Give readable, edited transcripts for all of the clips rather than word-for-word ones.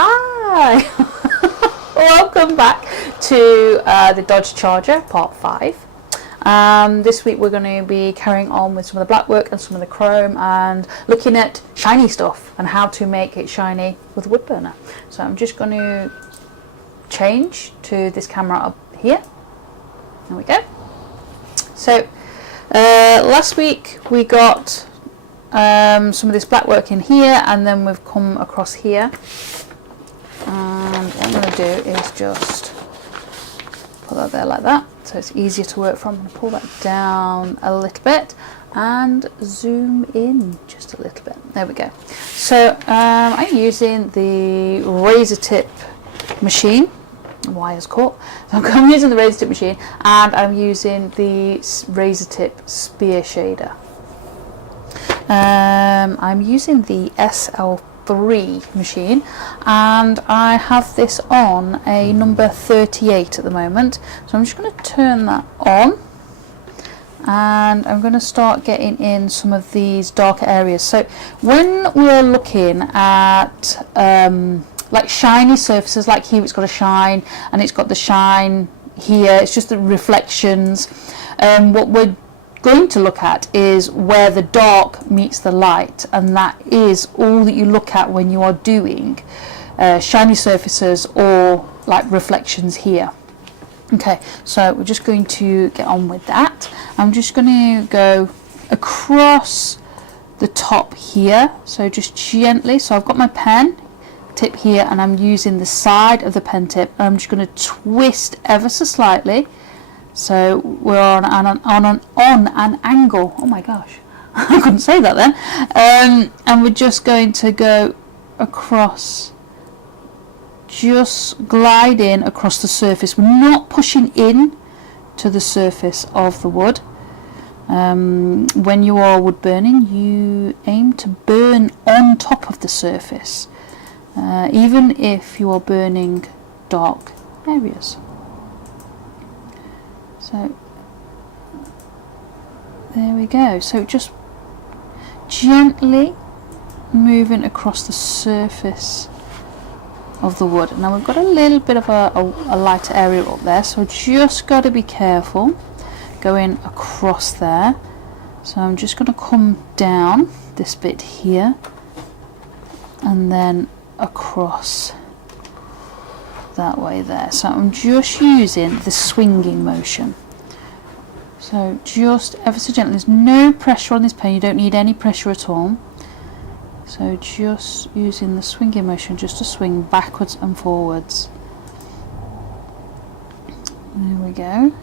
Hi! Welcome back to the Dodge Charger Part 5. This week we're going to be carrying on with some of the black work and some of the chrome and looking at shiny stuff and how to make it shiny with a wood burner. So I'm just going to change to this camera up here. There we go. So last week we got some of this black work in here, and then we've come across here, and what I'm going to do is just put that there like that so it's easier to work from. I'm going to pull that down a little bit and zoom in just a little bit. There we go. So I'm using the razor tip machine. Wire's caught. So I'm using the razor tip machine, and I'm using the razor tip spear shader. I'm using the SL3 machine, and I have this on a number 38 at the moment. So I'm just going to turn that on, and I'm going to start getting in some of these darker areas. So when we're looking at like shiny surfaces, like here it's got a shine and it's got the shine here, it's just the reflections. What we're going to look at is where the dark meets the light, and that is all that you look at when you are doing shiny surfaces or like reflections here. Okay, so we're just going to get on with that. I'm just going to go across the top here, so just gently. So I've got my pen tip here, and I'm using the side of the pen tip, and I'm just going to twist ever so slightly. So we're on an angle. Oh my gosh, I couldn't say that then. And we're just going to go across, just gliding across the surface. We're not pushing in to the surface of the wood. When you are wood burning, you aim to burn on top of the surface, even if you are burning dark areas. So there we go. So just gently moving across the surface of the wood. Now we've got a little bit of a lighter area up there, so just got to be careful going across there. So I'm just going to come down this bit here and then across that way there. So I'm just using the swinging motion. So just ever so gently. There's no pressure on this pen. You don't need any pressure at all. So just using the swinging motion just to swing backwards and forwards. There we go. I'm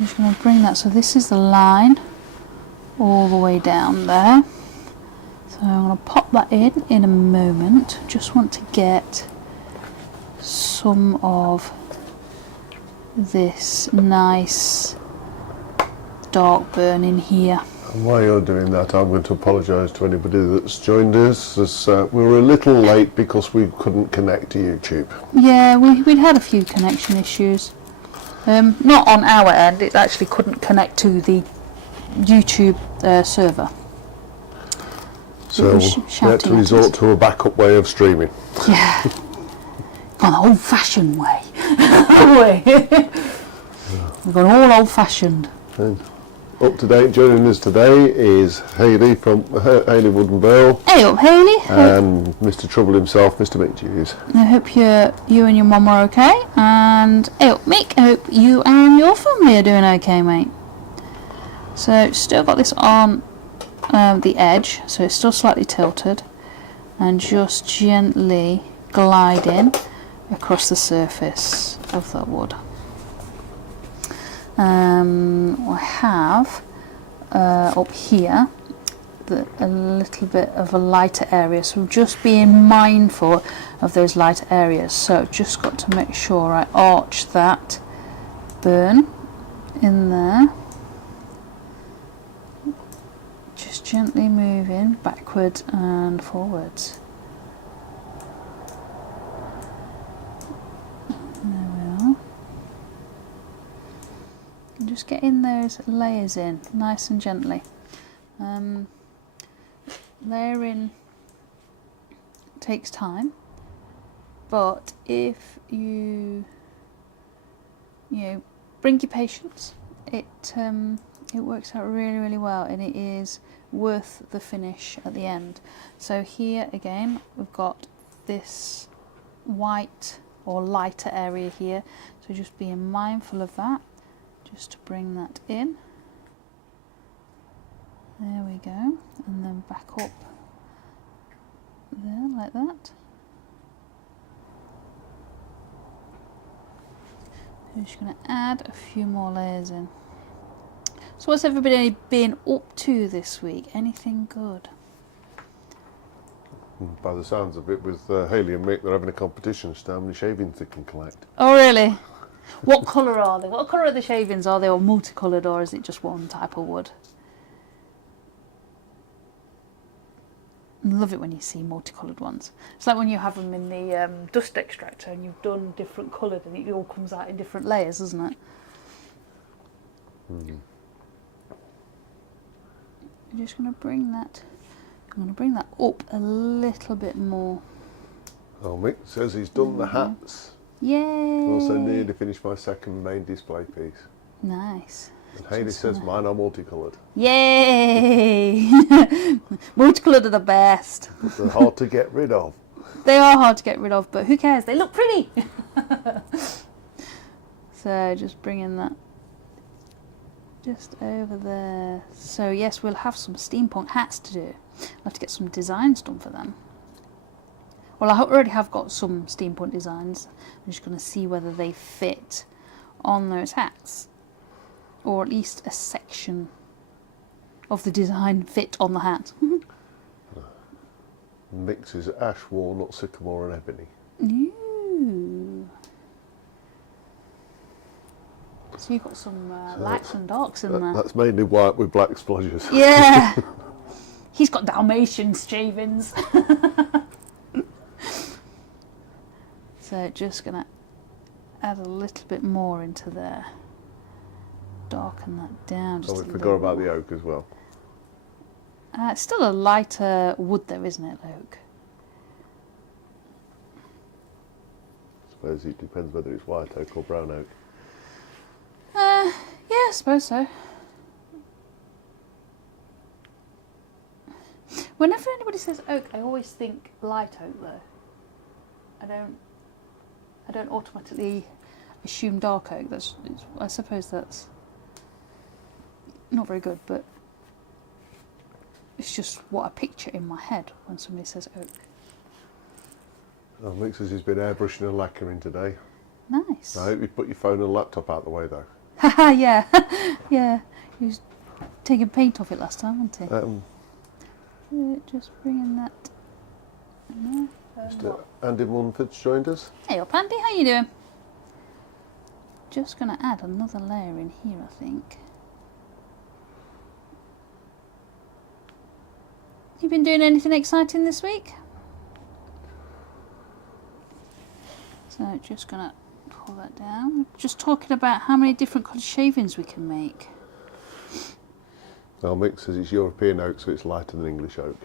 just going to bring that. So this is the line all the way down there. So I'm going to pop that in a moment. Just want to get some of this nice dark burn in here. And while you're doing that, I'm going to apologise to anybody that's joined us, as we were a little late because we couldn't connect to YouTube. Yeah, we'd had a few connection issues. Not on our end, it actually couldn't connect to the YouTube server. So we had to resort to a backup way of streaming. Yeah. Gone the old-fashioned way. We've gone all old-fashioned. And up to date, joining us today is Hayley from Hayley Wood and Barrel. Hey up, Hayley. And Mr. Trouble himself, Mr. Mick Hughes. I hope you and your mum are okay. And hey up, Mick. I hope you and your family are doing okay, mate. So still got this on the edge, so it's still slightly tilted, and just gently gliding across the surface of that wood. I have up here a little bit of a lighter area, so I'm just being mindful of those lighter areas. So just got to make sure I arch that burn in there, just gently moving backwards and forwards. Just getting those layers in nice and gently. Layering takes time, But if you bring your patience, it works out really, really well, and it is worth the finish at the end. So here again, we've got this white or lighter area here, so just being mindful of that, just to bring that in. There we go, and then back up there like that. I'm just going to add a few more layers in. So what's everybody been up to this week? Anything good? By the sounds of it, with Hayley and Mick, they're having a competition as to how many shavings they can collect. Oh really? What colour are they? What colour are the shavings? Are they all multicoloured, or is it just one type of wood? I love it when you see multicoloured ones. It's like when you have them in the dust extractor and you've done different coloured and it all comes out in different layers, doesn't it? Mm. I'm just going to bring that. I'm going to bring that up a little bit more. Oh, Mick says he's done the hats. Yay! Also nearly finished my second main display piece. Nice. And Hayley says mine are multicoloured. Yay! Multicoloured are the best. They're hard to get rid of. They are hard to get rid of, but who cares? They look pretty. So just bringing that just over there. So yes, we'll have some steampunk hats to do. I'll have to get some designs done for them. Well, I already have got some steampunk designs. I'm just going to see whether they fit on those hats, or at least a section of the design fit on the hat. Mixes ash, walnut, sycamore and ebony. Ooh. So you've got some lights and darks in there. That's mainly white with black splodges. Yeah. He's got Dalmatian shavings. So just going to add a little bit more into there. Darken that down. Just we forgot about the oak as well. It's still a lighter wood though, isn't it, oak? I suppose it depends whether it's white oak or brown oak. Yeah, I suppose so. Whenever anybody says oak, I always think light oak though. I don't automatically assume dark oak. I suppose that's not very good, but it's just what I picture in my head when somebody says oak. Oh, Mick says he's been airbrushing and lacquering today. Nice. I hope you put your phone and laptop out the way though. Haha, yeah. Yeah. He was taking paint off it last time, wasn't he? Just bringing that in there. Mr. Andy Munford's joined us. Hey up, Andy, how you doing? Just going to add another layer in here, I think. You been doing anything exciting this week? So just going to pull that down. Just talking about how many different colour shavings we can make. Well, Mick says it's European oak, so it's lighter than English oak.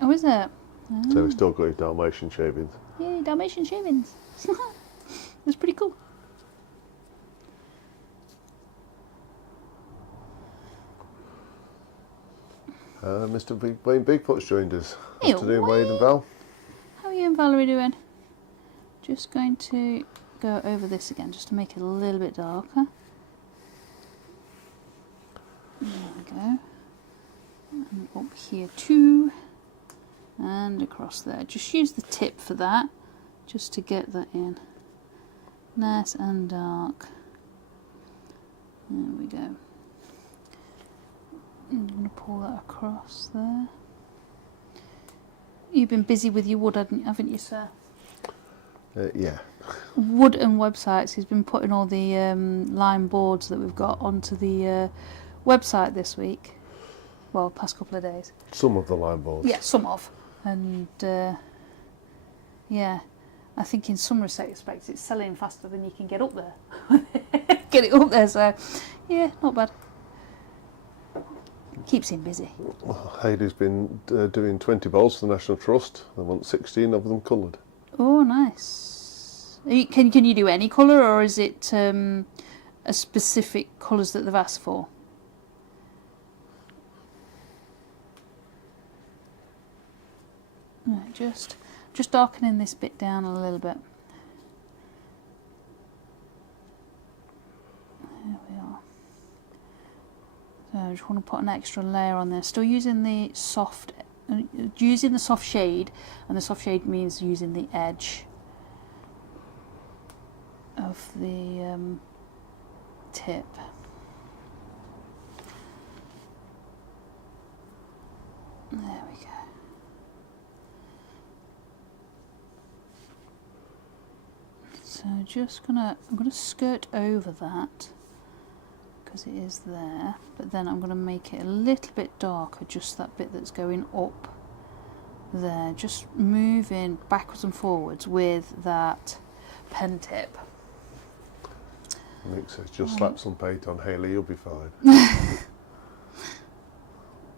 Oh, is it? So we've still got his Dalmatian shavings. Yay, Dalmatian shavings. That's pretty cool. Mr. Wayne Bigfoot's joined us. Hey, Afternoon, Wayne and Val. How are you and Valerie doing? Just going to go over this again, just to make it a little bit darker. There we go. And up here too. And across there. Just use the tip for that, just to get that in. Nice and dark. There we go. I'm going to pull that across there. You've been busy with your wood, haven't you, sir? Yeah. Wood and websites. He's been putting all the lime boards that we've got onto the website this week. Well, past couple of days. Some of the line boards. Yeah, some of. And yeah, I think in some respects it's selling faster than you can get up there. Get it up there, so yeah, not bad. Keeps him busy. Hayley's been doing 20 bowls for the National Trust. They want 16 of them coloured. Oh, nice. Can you do any colour, or is it a specific colours that they've asked for? Right, just darkening this bit down a little bit. There we are. So I just want to put an extra layer on there. Still using the soft shade, and the soft shade means using the edge of the tip. There we go. So I'm gonna skirt over that because it is there, but then I'm gonna make it a little bit darker, just that bit that's going up there, just moving backwards and forwards with that pen tip. Nick says, just slap some paint on, Hayley, you'll be fine.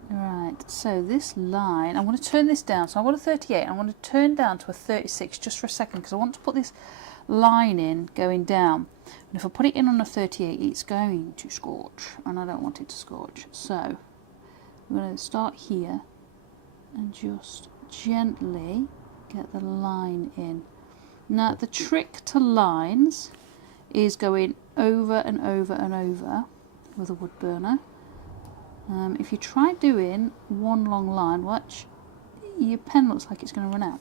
Right, so this line, I'm going to turn this down. So I've got a 38, I'm going to turn down to a 36 just for a second, because I want to put this line in going down. And if I put it in on a 38, it's going to scorch, and I don't want it to scorch. So I'm going to start here and just gently get the line in. Now the trick to lines is going over and over and over with a wood burner. If you try doing one long line, watch, your pen looks like it's going to run out.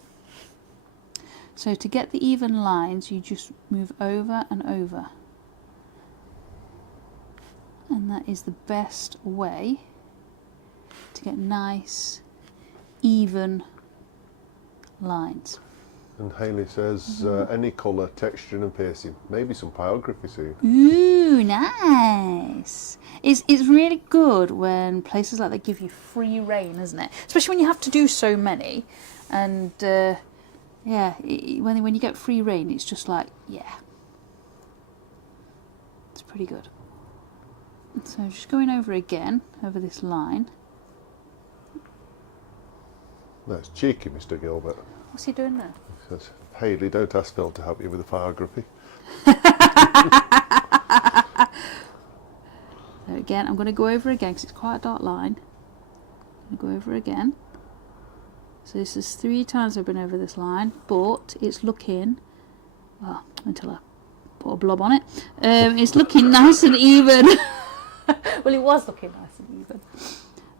So to get the even lines, you just move over and over. And that is the best way to get nice, even lines. And Hayley says, any colour, texture and piercing. Maybe some pyrography soon. Ooh, nice. It's really good when places like that give you free rein, isn't it? Especially when you have to do so many. And yeah, when you get free rein, it's just like, yeah. It's pretty good. So just going over again, over this line. That's cheeky, Mr. Gilbert. What's he doing now? He says, Hayley, don't ask Phil to help you with the pyrography. So again, I'm going to go over again because it's quite a dark line. I'm going to go over again. So this is 3 times I've been over this line, but it's looking, well, until I put a blob on it, it's looking nice and even. Well, it was looking nice and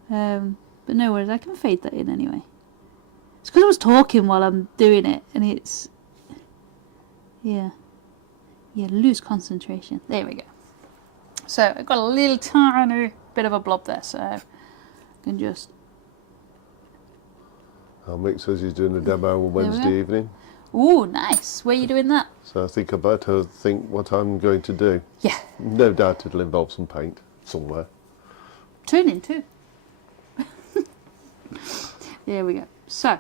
even. But no worries, I can fade that in anyway. It's because I was talking while I'm doing it, and it's, yeah, lose concentration. There we go. So I've got a little tiny bit of a blob there, so I can just... Mick says he's doing a demo on Wednesday evening. Ooh, nice. Where are you doing that? So I think I better think what I'm going to do. Yeah. No doubt it'll involve some paint somewhere. Turning too. There we go. So,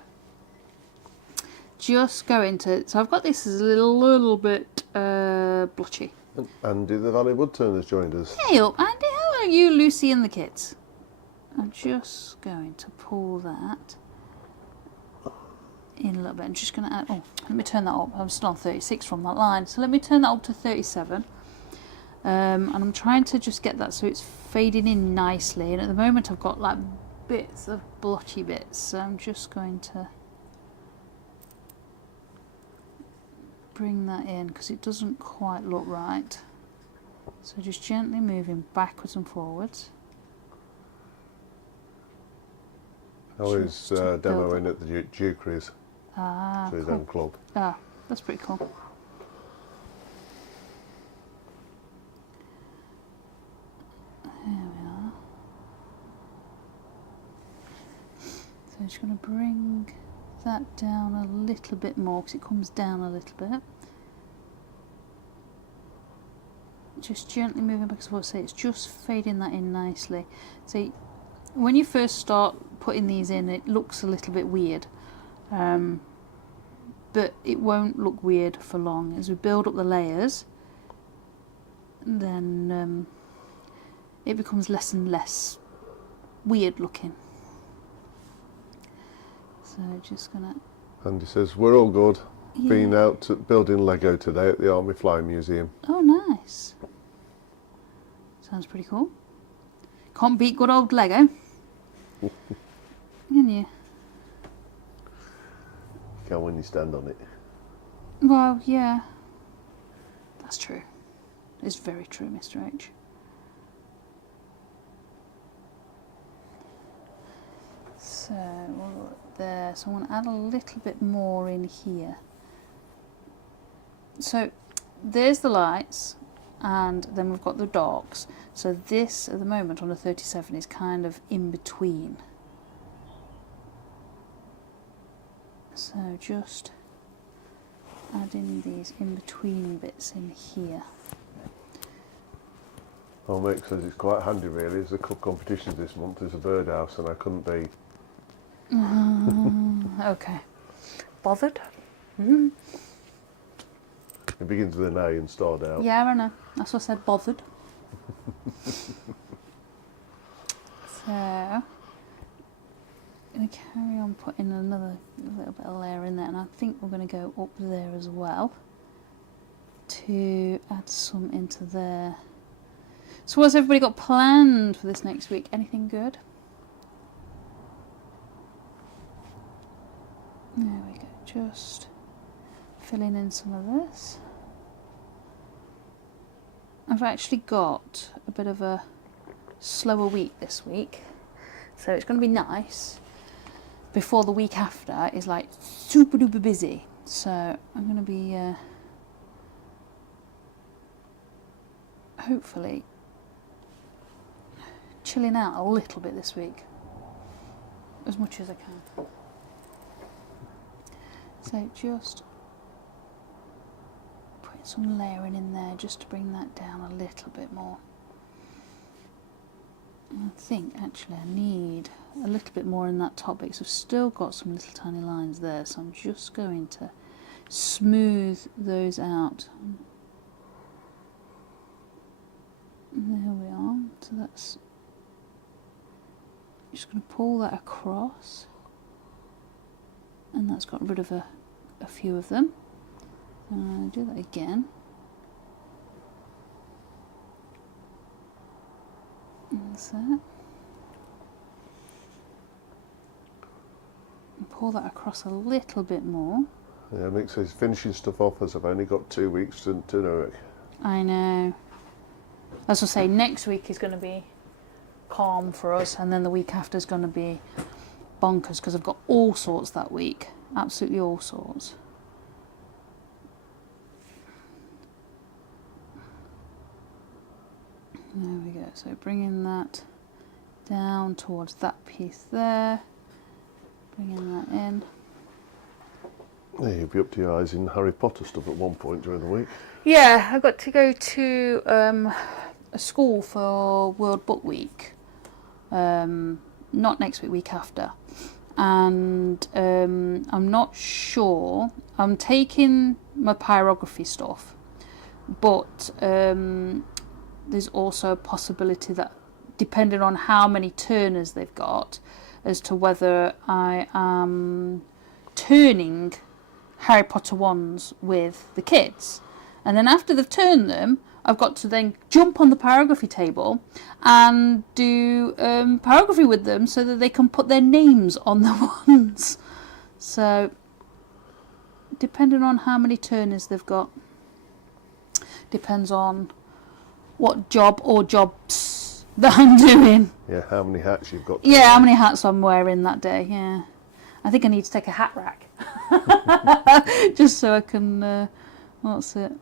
just go into... So I've got this as a little bit blotchy. And Andy, the Valley Woodturner, has joined us. Hey up, Andy. How are you, Lucy and the kids? I'm just going to pull that in a little bit. I'm just going to add... Oh, let me turn that up. I'm still on 36 from that line. So let me turn that up to 37. And I'm trying to just get that so it's fading in nicely. And at the moment I've got like bits of blotchy bits. So I'm just going to bring that in because it doesn't quite look right. So just gently moving backwards and forwards. How is demoing at the Dukeries? Ah, to his cool. own club. Ah, that's pretty cool. There we are. So I'm just going to bring that down a little bit more because it comes down a little bit. Just gently moving back and forth. So it's just fading that in nicely. So when you first start putting these in, it looks a little bit weird. But it won't look weird for long. As we build up the layers, then it becomes less and less weird looking. So just gonna... Andy says, we're all good. Been out building Lego today at the Army Flying Museum. Oh, nice. Sounds pretty cool. Can't beat good old Lego. Can you? Can when you stand on it. Well, yeah. That's true. It's very true, Mr. H. So, we'll look there. So I want to add a little bit more in here. So, there's the lights, and then we've got the darks. So this, at the moment, on a 37 is kind of in between. So just adding these in-between bits in here. Well, Mick says it's quite handy really. There's a couple competitions this month. There's a birdhouse and I couldn't be. Okay. Bothered? Mm. It begins with an A and starred out. Yeah, I know. That's what I said, bothered. So, I'm going to carry on putting another little bit of layer in there, and I think we're going to go up there as well to add some into there. So what's everybody got planned for this next week? Anything good? There we go, just filling in some of this. I've actually got a bit of a slower week this week, so it's going to be nice before the week after is like super duper busy. So I'm going to be hopefully chilling out a little bit this week, as much as I can. So just putting some layering in there just to bring that down a little bit more. I think actually I need a little bit more in that top bit, because I've still got some little tiny lines there, so I'm just going to smooth those out. And there we are. So that's just going to pull that across, and that's got rid of a few of them. And I'll do that again. That's that. And pull that across a little bit more. Yeah, Mick says finishing stuff off as I've only got 2 weeks to know it. I know. As I say, next week is going to be calm for us, and then the week after is going to be bonkers, because I've got all sorts that week. Absolutely all sorts. There we go. So bringing that down towards that piece there. Bringing that in. Yeah, you'll be up to your eyes in Harry Potter stuff at one point during the week. Yeah, I got to go to a school for World Book Week. Not next week, week after. And I'm not sure. I'm taking my pyrography stuff, but there's also a possibility that, depending on how many turners they've got, as to whether I am turning Harry Potter ones with the kids. And then after they've turned them, I've got to then jump on the pyrography table and do pyrography with them, so that they can put their names on the ones. So, depending on how many turners they've got, depends on what job or jobs that I'm doing. Yeah, how many hats you've got. Yeah, how many hats I'm wearing that day, yeah. I think I need to take a hat rack. Just so I can, what's it?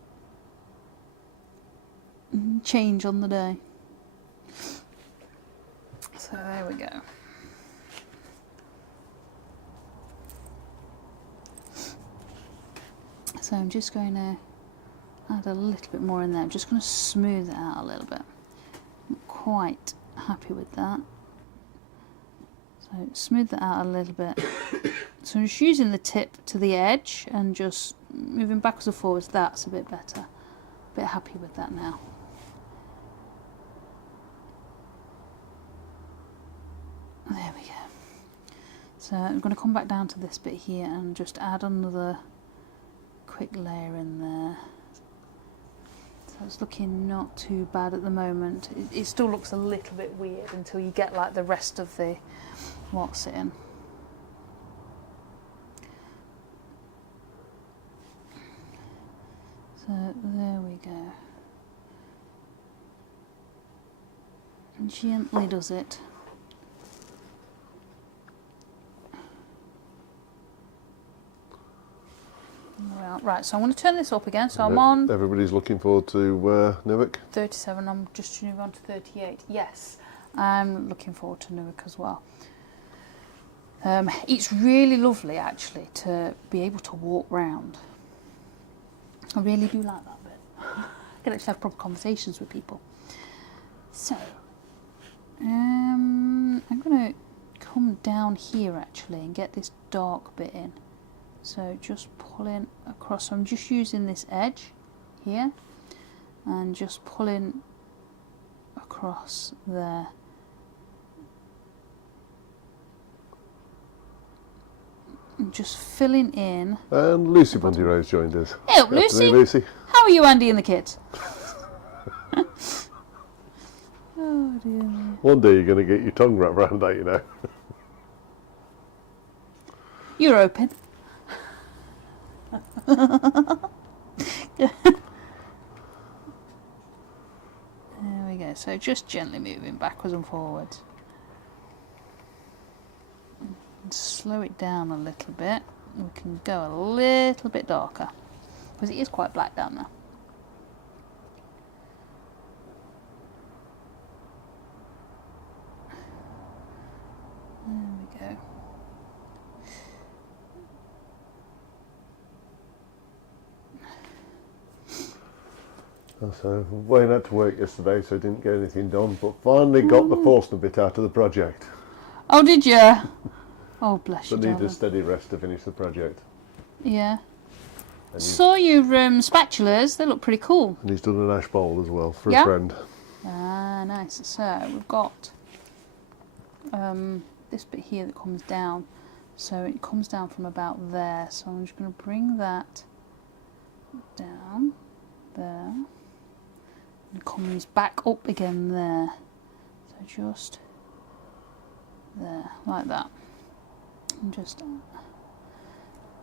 Change on the day. So there we go. So I'm just going to add a little bit more in there. I'm just going to smooth it out a little bit. I'm quite happy with that. So smooth that out a little bit. So I'm just using the tip to the edge and just moving backwards and forwards. That's a bit better. A bit happy with that now. There we go. So I'm going to come back down to this bit here and just add another quick layer in there. So it's looking not too bad at the moment. It still looks a little bit weird until you get like the rest of the what's in. So there we go. Gently does it. Well, right, so I'm going to turn this up again. So I'm on. Everybody's looking forward to Newark. 37. I'm just moving on to 38. Yes, I'm looking forward to Newark as well. It's really lovely actually to be able to walk round. I really do like that bit. I can actually have proper conversations with people. So, I'm going to come down here actually and get this dark bit in. So just pulling across. So I'm just using this edge here and just pulling across there. And just filling in. And Lucy Bundy Rose joined us. Hey up, Lucy. Lucy. How are you, Andy and the kids? Oh dear. One day you're going to get your tongue wrapped around that, you know. You're open. There we go. So just gently moving backwards and forwards. And slow it down a little bit. We can go a little bit darker because it is quite black down there. There we go. So Wayne had to work yesterday, so didn't get anything done, but finally got the Forstner bit out of the project. Oh, did you? Oh, bless you. But need a steady rest to finish the project. Yeah. And Saw your spatulas. They look pretty cool. And he's done an ash bowl as well for Yeah? a friend. Ah, nice. So we've got this bit here that comes down. So it comes down from about there. So I'm just going to bring that down there. And comes back up again there. So just there, like that. And just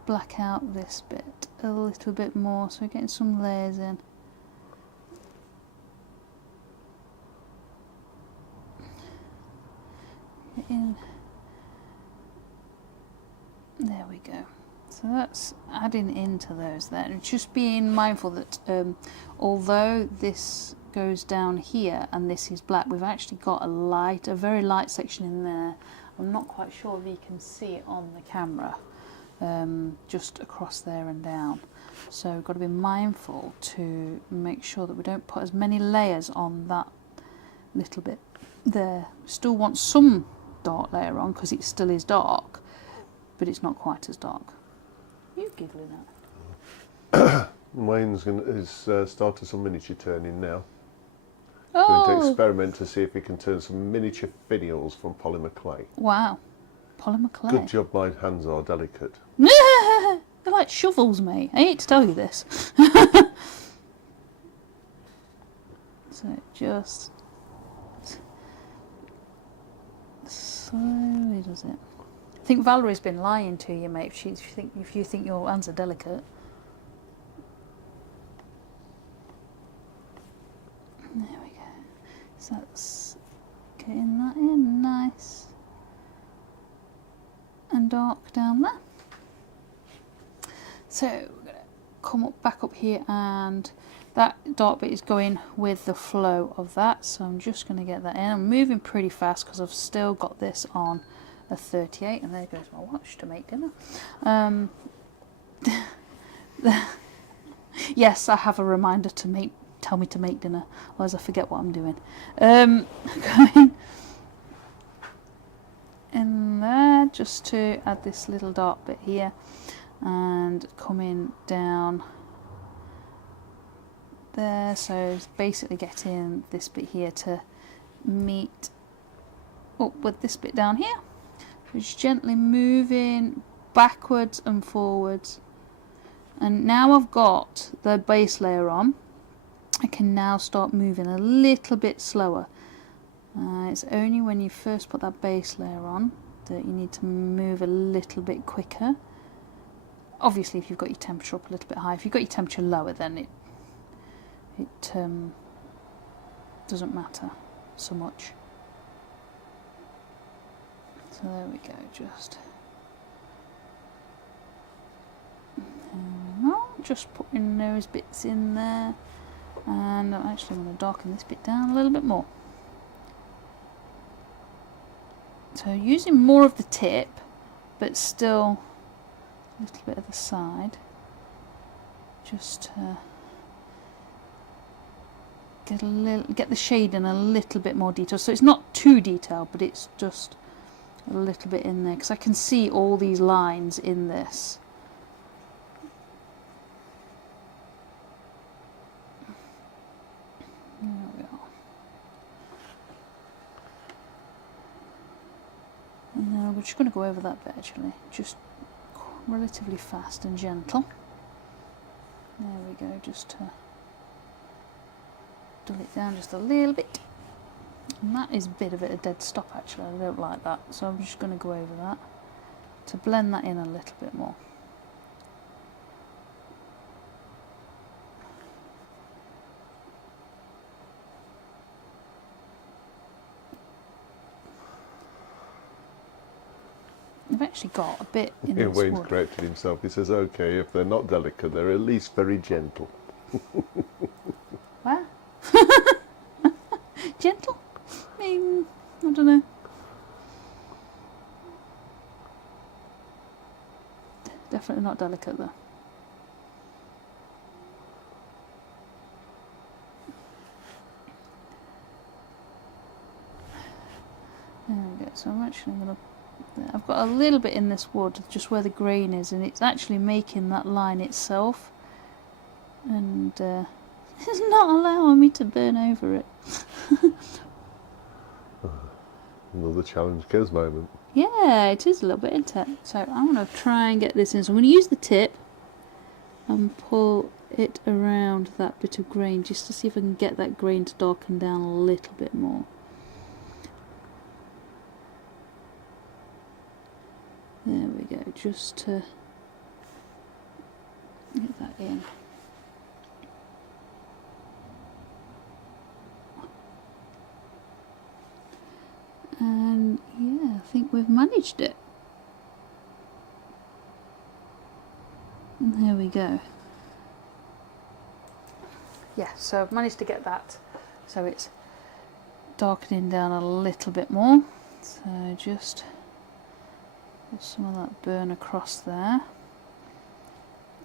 black out this bit a little bit more, so we're getting some layers in. There we go. So that's adding into those there, and just being mindful that although this goes down here and this is black, we've actually got a very light section in there. I'm not quite sure if you can see it on the camera, just across there and down. So we've got to be mindful to make sure that we don't put as many layers on that little bit there. Still want some dark layer on because it still is dark, but it's not quite as dark. You giggling at? Wayne's has started some miniature turning now. Oh, Going to experiment to see if he can turn some miniature finials from polymer clay. wow. Polymer clay. Good job my hands are delicate. They're like shovels, mate. I hate to tell you this. So just slowly does it. I think Valerie's been lying to you, mate, if you think your hands are delicate. There we go. So that's getting that in nice and dark down there. So we're going to come back up here, and that dark bit is going with the flow of that. So I'm just going to get that in. I'm moving pretty fast because I've still got this on a 38, and there goes my watch to make dinner. Yes, I have a reminder to tell me to make dinner, otherwise I forget what I'm doing. Going in there just to add this little dark bit here, and coming down there. So basically getting this bit here to meet up with this bit down here. Just gently moving backwards and forwards And now I've got the base layer on, I can now start moving a little bit slower. It's only when you first put that base layer on that you need to move a little bit quicker. Obviously if you've got your temperature up a little bit higher. If you've got your temperature lower, then it doesn't matter so much. So there we go, just putting those bits in there, and I'm actually going to darken this bit down a little bit more. So using more of the tip, but still a little bit of the side, just to get the shade in a little bit more detail. So it's not too detailed, but it's just a little bit in there, because I can see all these lines in this. There we are. And then we're just going to go over that bit actually, just relatively fast and gentle. There we go, just to dull it down just a little bit. And that is a bit of a dead stop actually, I don't like that. So I'm just going to go over that to blend that in a little bit more. I've actually got a bit in this Wayne's wood. corrected himself. He says, okay, if they're not delicate, they're at least very gentle. Where? Gentle? I mean, I don't know. Definitely not delicate though. There we go, so I'm actually going to... I've got a little bit in this wood, just where the grain is, and it's actually making that line itself. And it's not allowing me to burn over it. Another challenge kills moment. Yeah, it is a little bit intense. So I'm going to try and get this in. So I'm going to use the tip and pull it around that bit of grain, just to see if I can get that grain to darken down a little bit more. There we go, just to get that in. And yeah, I think we've managed it. And there we go. Yeah, so I've managed to get that so it's darkening down a little bit more. So just put some of that burn across there,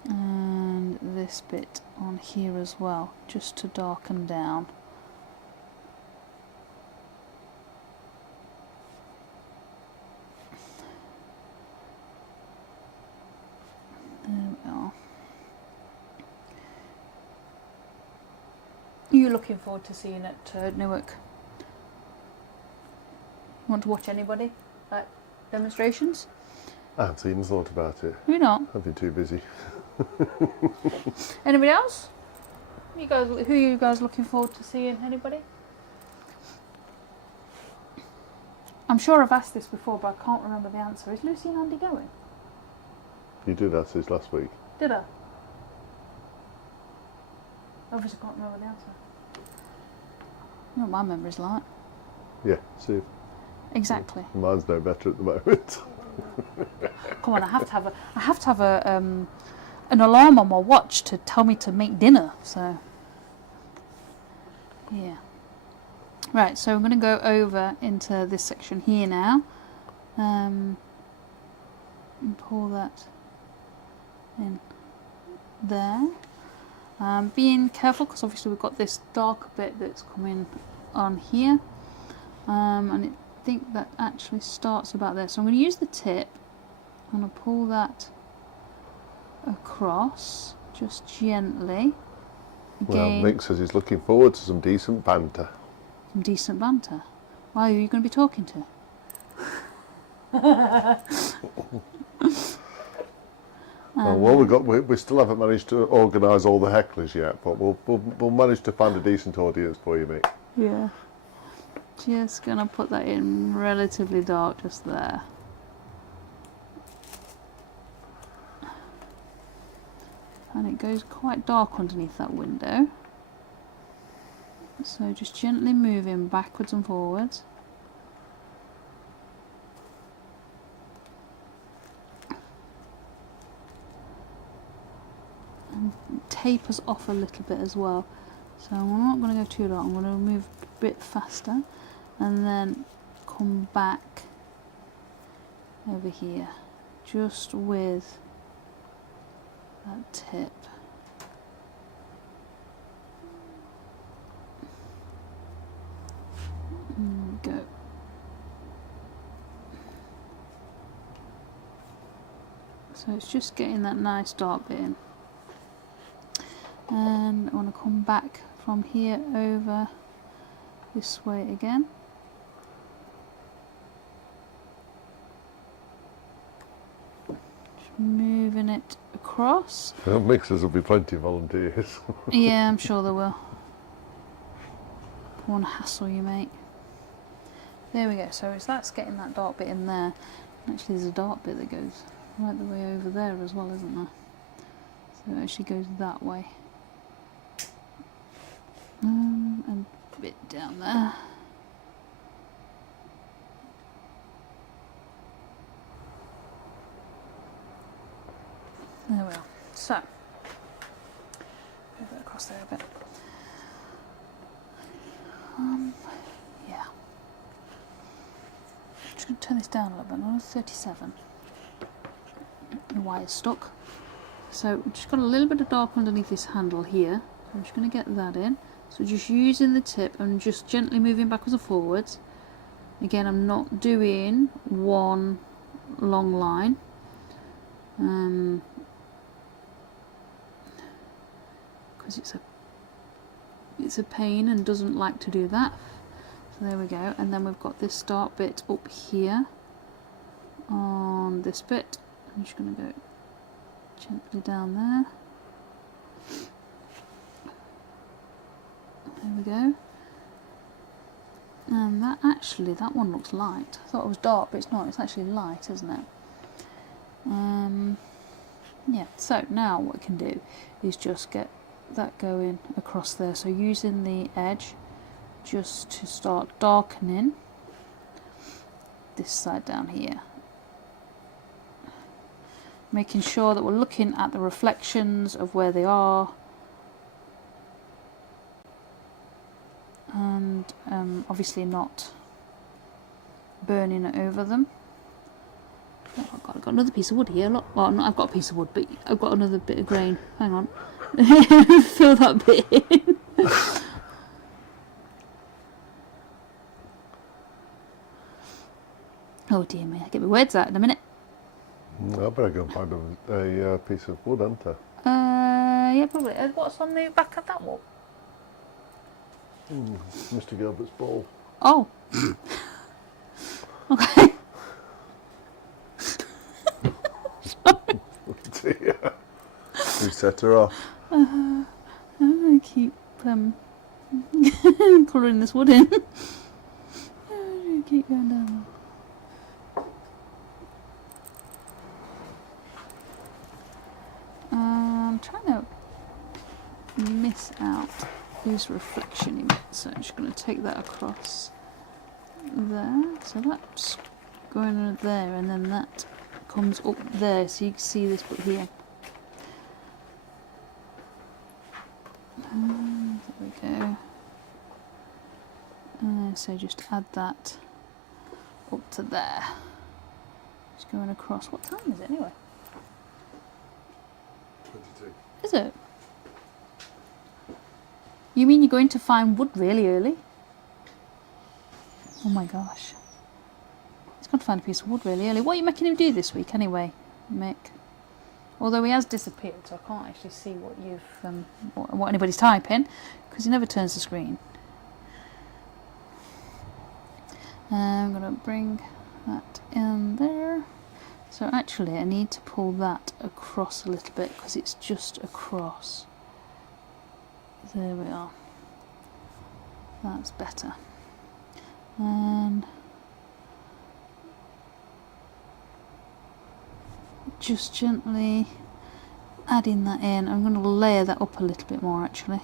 and this bit on here as well, just to darken down. There we are. Are you looking forward to seeing it at Newark? Want to watch anybody at demonstrations? I haven't even thought about it. Maybe not. I've been too busy. Anybody else? You guys, who are you guys looking forward to seeing? Anybody? I'm sure I've asked this before, but I can't remember the answer. Is Lucy and Andy going? You did ask this last week. Did I? Obviously can't remember the answer. You know what my memory's like. Yeah, see. Exactly. Mine's no better at the moment. Come on, I have to have an alarm on my watch to tell me to make dinner. So yeah. Right, so I'm going to go over into this section here now, and pour that in there. Being careful, because obviously we've got this dark bit that's coming on here, and I think that actually starts about there. So I'm going to use the tip. I'm going to pull that across, just gently. Well, Again, Mick says he's looking forward to some decent banter. some decent banter. Why, who are you going to be talking to? well, we still haven't managed to organise all the hecklers yet, but we'll manage to find a decent audience for you, mate. Yeah. Just gonna put that in relatively dark just there. And it goes quite dark underneath that window. So just gently moving backwards and forwards. And tapers off a little bit as well. So I'm not going to go too dark, I'm going to move a bit faster and then come back over here just with that tip. There we go. So it's just getting that nice dark bit in. And I want to come back from here over this way again. Just moving it across. Mixers will be plenty of volunteers. Yeah, I'm sure there will. I want to hassle you, mate. There we go. So that's getting that dark bit in there. Actually, there's a dark bit that goes right the way over there as well, isn't there? So it actually goes that way. And a bit down there. There we are. So, move it across there a bit. Yeah. I'm just going to turn this down a little bit. Another 37. The wire's stuck. So we've just got a little bit of dark underneath this handle here. So I'm just going to get that in. So just using the tip and just gently moving backwards and forwards. Again, I'm not doing one long line. Because it's a pain and doesn't like to do that. So there we go. And then we've got this dark bit up here on this bit. I'm just going to go gently down there. There we go. And that one looks light. I thought it was dark, but it's not. It's actually light, isn't it? Yeah, so now what I can do is just get that going across there. So using the edge just to start darkening this side down here. Making sure that we're looking at the reflections of where they are. And obviously not burning it over them. Oh, I've got another piece of wood here. Look. Well, I've got a piece of wood, but I've got another bit of grain. Hang on. Fill that bit in. Oh dear me, I'll get my words out in a minute. I better go and find a piece of wood, haven't I? Yeah, probably. What's on the back of that wall? Mr. Gilbert's ball. Oh. Okay. Dear. You set her off. I'm going to keep colouring this wood in. Keep going down. I'm trying to miss out these reflection bits, so I'm just going to take that across there. So that's going there, and then that comes up there, so you can see this bit here. There we go. So just add that up to there. Just going across. What time is it anyway? 22. Is it? You mean you're going to find wood really early? Oh my gosh. He's going to find a piece of wood really early. What are you making him do this week anyway, Mick? Although he has disappeared, so I can't actually see what you've what anybody's typing, because he never turns the screen. I'm going to bring that in there. So actually I need to pull that across a little bit because it's just across. There we are. That's better. And just gently adding that in. I'm going to layer that up a little bit more actually.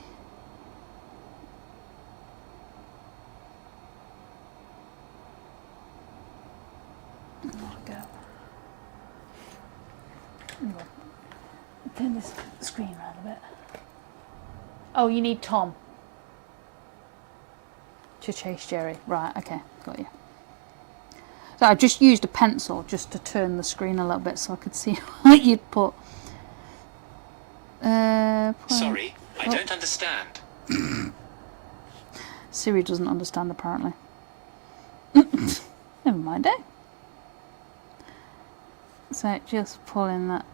There we go. Anyway, turn this screen around a bit. Oh, you need Tom to chase Jerry. Right, okay, got you. So I just used a pencil just to turn the screen a little bit so I could see what you'd put. Sorry, I don't understand. Siri doesn't understand apparently. Never mind, eh? So just pulling that.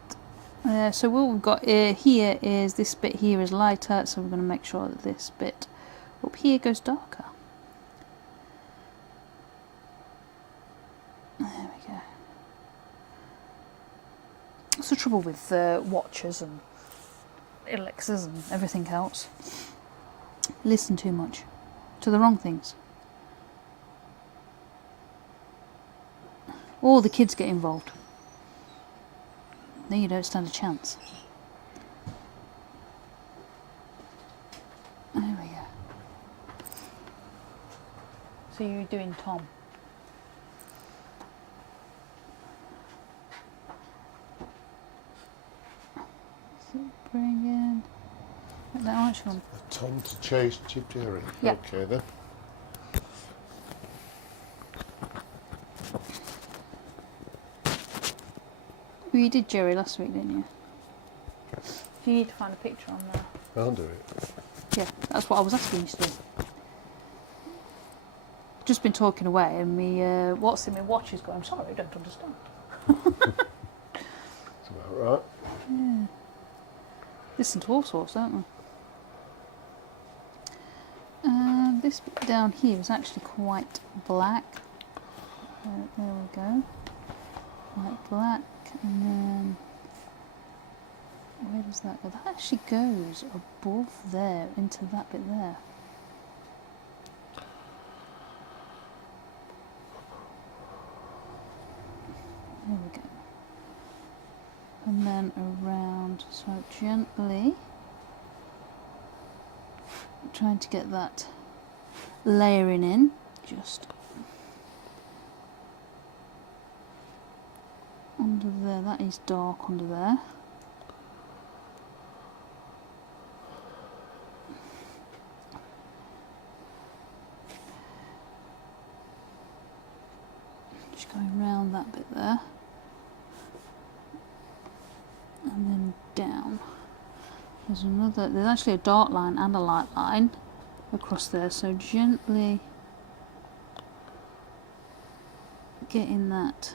So what we've got here is this bit here is lighter, so we're going to make sure that this bit up here goes darker. There we go. That's the trouble with watches and elixirs and everything else. Listen too much to the wrong things. Or the kids get involved. Then you don't stand a chance. There we go. So you're doing Tom. So bring in. Put that orange one. A Tom to chase Jerry. Yeah. Okay then. Well, you did Jerry last week, didn't you? You need to find a picture on there. I'll do it. Yeah, that's what I was asking you to do. Just been talking away and me, what's in my watch is going, I'm sorry, I don't understand. That's about right. Yeah. Listen to all sorts, don't we? This bit down here is actually quite black. There we go. Quite black. And then where does that go? That actually goes above there into that bit there. There we go. And then around, so gently trying to get that layering in, just under there. That is dark under there. Just going around that bit there. And then down. There's actually a dark line and a light line across there, so gently getting that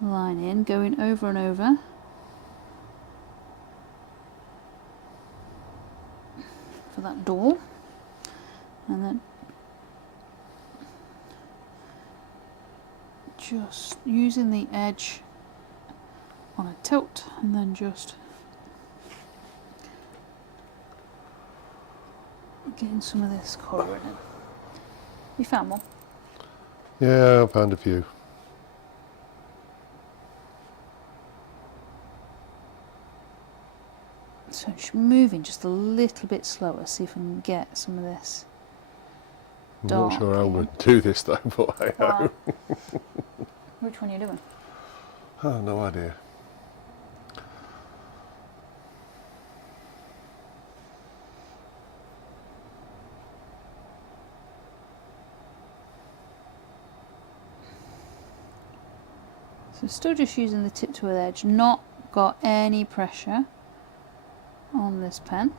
line in, going over and over. For that door, and then just using the edge on a tilt, and then just getting some of this colouring in. You found one? Yeah, I found a few. So just moving just a little bit slower, see if I can get some of this I'm dark not sure how I'm in. going to do this though, but hey ho. Wow. Which one are you doing? Oh, no idea. So still just using the tip to the edge, not got any pressure on this pen.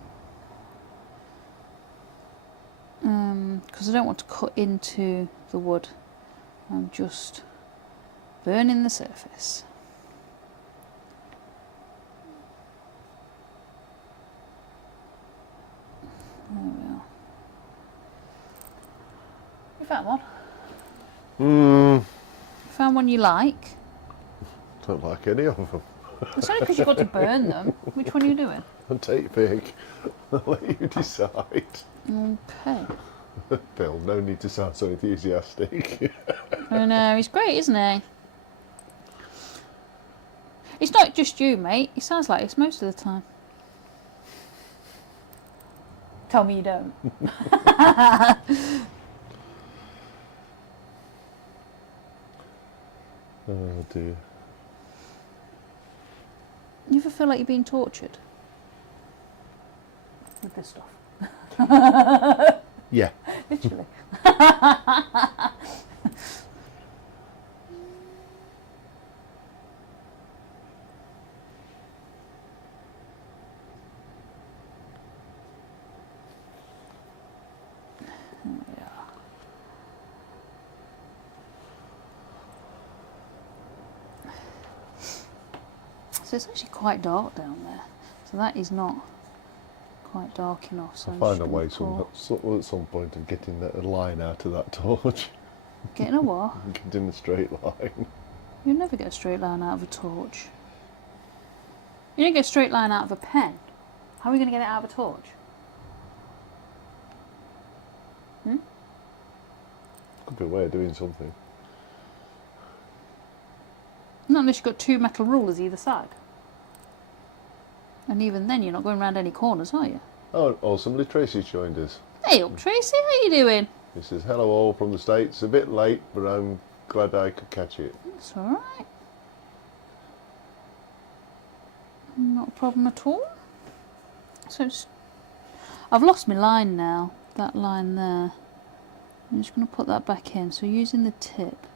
Because I don't want to cut into the wood. I'm just burning the surface. There we are. You found one? Hmm. Found one you like? Don't like any of them. It's only because you've got to burn them. Which one are you doing? I'll take pick. I'll let you decide. Okay. Bill, no need to sound so enthusiastic. I know, he's great, isn't he? It's not just you, mate. He sounds like this most of the time. Tell me you don't. Oh dear. You ever feel like you're being tortured? With this stuff? Yeah. Literally. So it's actually quite dark down there. So that is not quite dark enough. So I'll I'm find just a gonna way at some point of getting that line out of that torch. Getting a what? Getting a straight line. You'll never get a straight line out of a torch. You don't get a straight line out of a pen. How are we going to get it out of a torch? Could be a way of doing something. Not unless you've got two metal rulers either side. And even then you're not going around any corners, are you? Oh, awesomely, Tracy's joined us. Hey up Tracy, how you doing? He says, hello all from the States. A bit late, but I'm glad I could catch it. It's alright. Not a problem at all. So I've lost my line now. That line there. I'm just going to put that back in. So using the tip,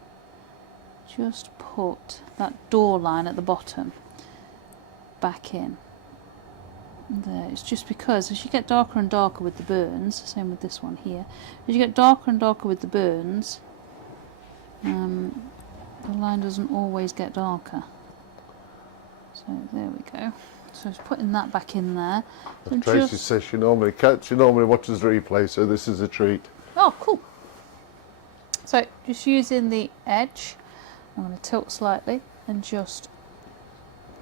just put that door line at the bottom back in. There. It's just because as you get darker and darker with the burns, same with this one here, as you get darker and darker with the burns, the line doesn't always get darker. So there we go. So just putting that back in there. So Tracy says she normally watches the replay, so this is a treat. Oh, cool. So just using the edge, I'm going to tilt slightly and just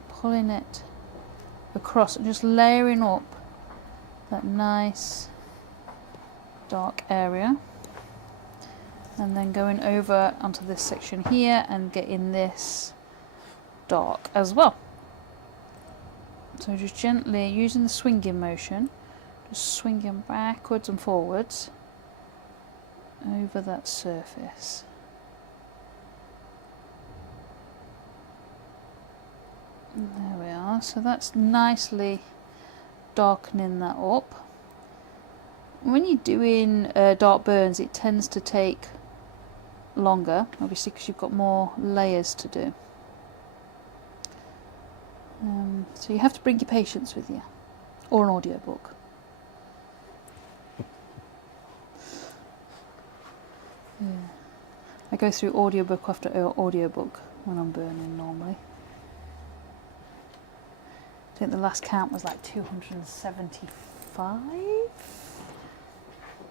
pulling it across and just layering up that nice dark area, and then going over onto this section here and getting this dark as well. So just gently using the swinging motion, just swinging backwards and forwards over that surface. There we are. So that's nicely darkening that up. When you're doing dark burns, it tends to take longer, obviously, because you've got more layers to do. So you have to bring your patience with you, or an audiobook. Yeah. I go through audiobook after audiobook when I'm burning normally. I think the last count was like 275?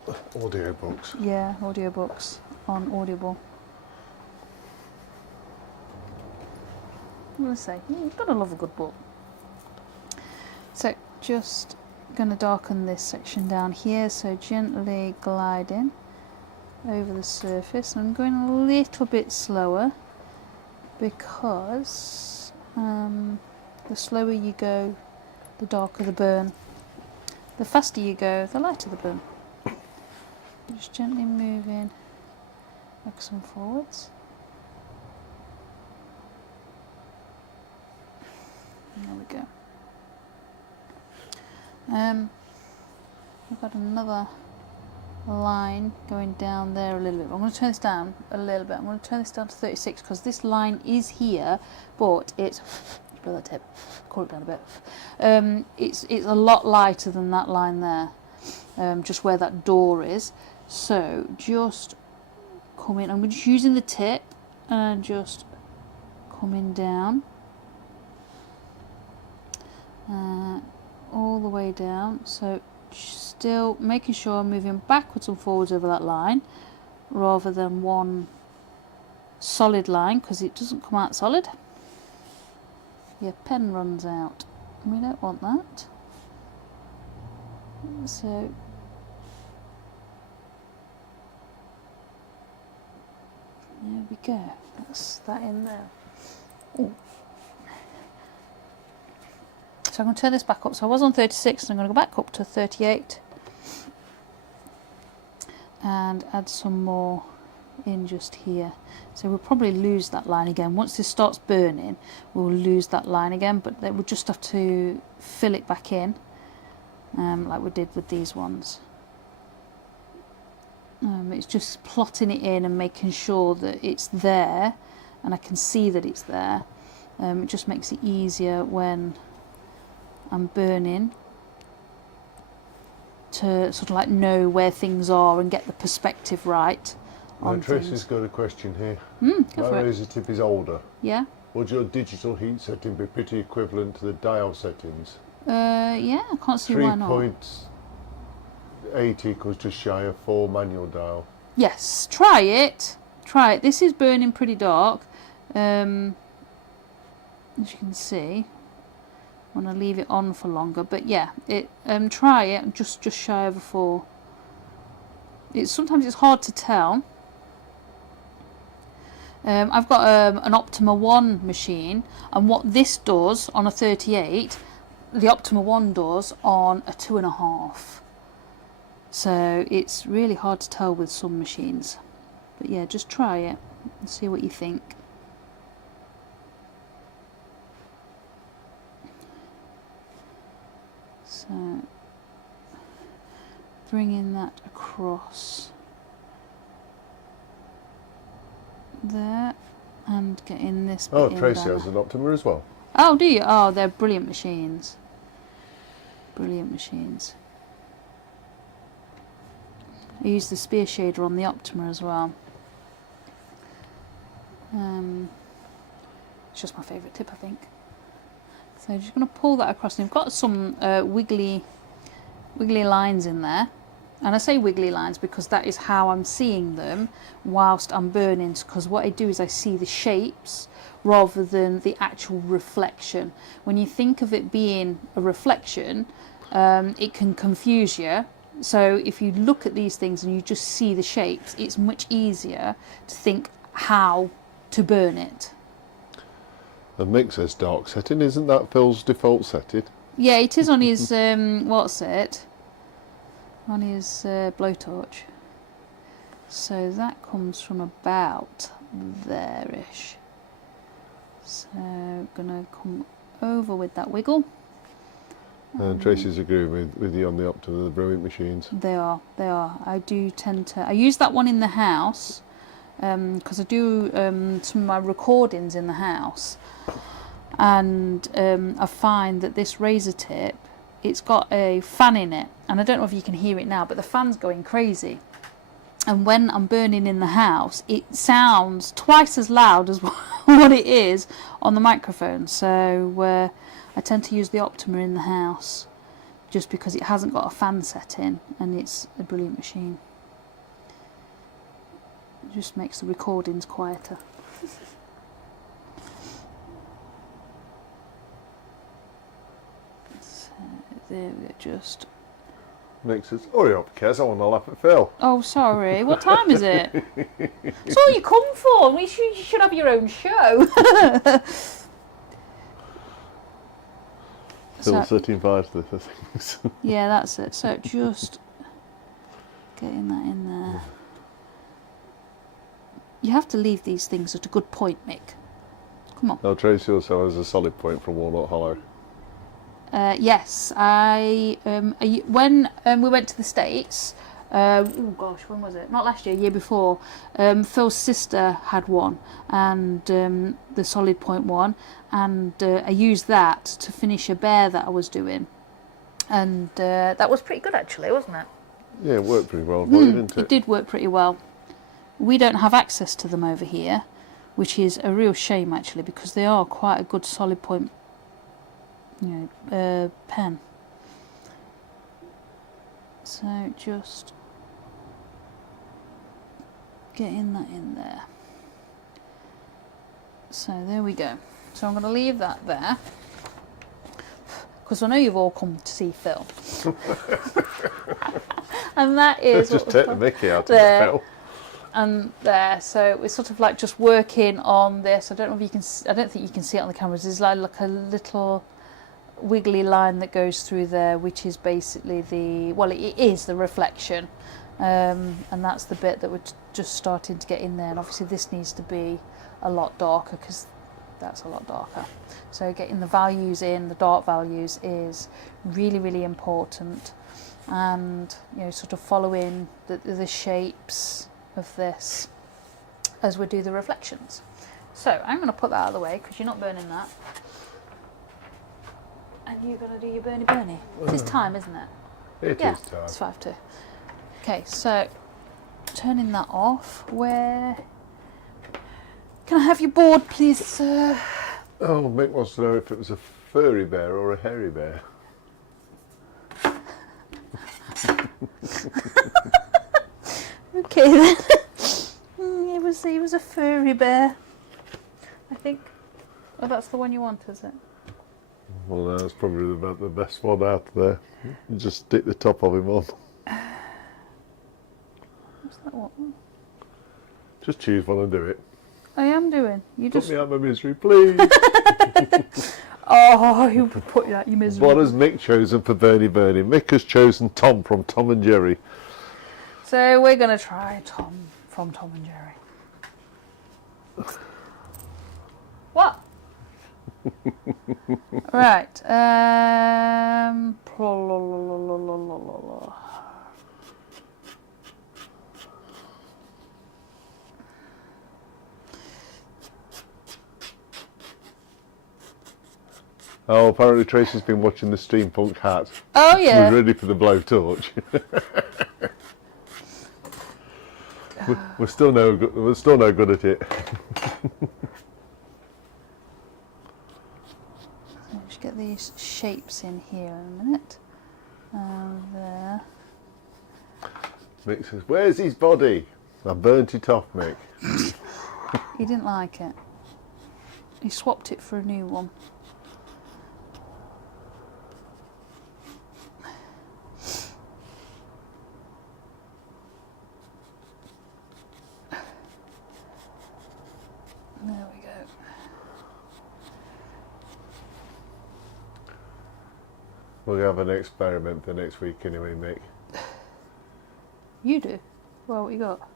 Audiobooks. Yeah, audiobooks on Audible. I'm going to say, you've got to love a good book. So just going to darken this section down here, so gently gliding over the surface. I'm going a little bit slower because the slower you go, the darker the burn. The faster you go, the lighter the burn. Just gently moving backwards and forwards. There we go. I've got another line going down there a little bit. I'm going to turn this down a little bit. I'm going to turn this down to 36 because this line is here, but it's blow that tip, cool it down a bit. It's a lot lighter than that line there, just where that door is. So just come in. I'm just using the tip and just coming down. All the way down, so still making sure I'm moving backwards and forwards over that line rather than one solid line, because it doesn't come out solid. your pen runs out. We don't want that. So there we go. That's that in there. Ooh. So I'm going to turn this back up. So I was on 36 and I'm going to go back up to 38 and add some more in just here. So we'll probably lose that line again. Once this starts burning, we'll lose that line again, but we'll just have to fill it back in like we did with these ones. It's just plotting it in and making sure that it's there and I can see that it's there. It just makes it easier when I'm burning to sort of like know where things are and get the perspective right on Tracy's things. got a question here. Go My for it. razor tip is older. Yeah? Would your digital heat setting be pretty equivalent to the dial settings? Yeah, I can't see why not. 3.8 equals just shy of 4 manual dial. Yes, try it. Try it. This is burning pretty dark. As you can see, I want to leave it on for longer, but yeah, it try it just shy over 4. Sometimes it's hard to tell. I've got an Optima 1 machine, and what this does on a 38, the Optima 1 does on a 2.5. So it's really hard to tell with some machines. But yeah, just try it and see what you think. So bringing that across there and getting this bit in Tracy there. has an Optima as well. Oh, do you? Oh, they're brilliant machines. Brilliant machines. I use the spear shader on the Optima as well. It's just my favourite tip, I think. So just going to pull that across. And we've got some wiggly lines in there. And I say wiggly lines because that is how I'm seeing them whilst I'm burning. Because what I do is I see the shapes rather than the actual reflection. When you think of it being a reflection, it can confuse you. So if you look at these things and you just see the shapes, it's much easier to think how to burn it. The Mick says dark setting. Isn't that Phil's default setting? Yeah, it is on his what's it? On his blowtorch. So that comes from about there-ish. So gonna come over with that wiggle. And Tracy's agreeing with you on the Optima. They're brilliant machines. They are. I do tend to. I use that one in the house because I do some of my recordings in the house, and I find that this razor tip, it's got a fan in it, and I don't know if you can hear it now, but the fan's going crazy. And when I'm burning in the house, it sounds twice as loud as what it is on the microphone. So I tend to use the Optima in the house just because it hasn't got a fan set in, and it's a brilliant machine. It just makes the recordings quieter. So there we go, just... Mick says, hurry up, Kez, I want to laugh at Phil. Oh, sorry, what time is it? That's all you come for. You should have your own show. Phil's setting fire to this, I think. Yeah, that's it. So just getting that in there. You have to leave these things at a good point, Mick. Come on. Now Tracy also has a solid point from Walnut Hollow. Yes, when we went to the States, oh gosh, when was it? Not last year, year before. Phil's sister had one, and the solid point one, and I used that to finish a bear that I was doing, and that was pretty good actually, wasn't it? Yeah, it worked pretty well for you, didn't it? It did work pretty well. We don't have access to them over here, which is a real shame actually, because they are quite a good solid point, pen. So just getting that in there. So there we go. So I'm going to leave that there. Because I know you've all come to see Phil. And that is Just take the mickey out of there. Phil. And there, so we're sort of like just working on this. I don't know if you can. I don't think you can see it on the cameras. There's like a little wiggly line that goes through there, which is basically it is the reflection, and that's the bit that we're just starting to get in there. And obviously, this needs to be a lot darker because that's a lot darker. So getting the values in, the dark values, is really, really important. And sort of following the shapes of this as we do the reflections. So I'm going to put that out of the way because you're not burning that, and you're going to do your burny. It is time, isn't it? It is time. It's 5:02. Okay, so turning that off. Where can I have your board, please, sir? Oh, Mick wants to know if it was a furry bear or a hairy bear. Okay then. He was a furry bear, I think. Oh, that's the one you want, is it? Well, that's probably about the best one out there. You just stick the top of him on. What's that one? Just choose one and do it. I am doing. You Put just. me out of my misery, please. Oh, you put you out your misery. What has Mick chosen for Bernie? Mick has chosen Tom from Tom and Jerry. So we're going to try Tom from Tom and Jerry. What? Right. Oh, apparently Tracy's been watching the steampunk hat. Oh yeah. We're ready for the blowtorch. we're still no good at it. Let's get these shapes in here in a minute. There. Mick says, "Where's his body?" I burnt it off, Mick. He didn't like it. He swapped it for a new one. There we go. We'll have an experiment for next week anyway, Mick. You do? Well, what you got?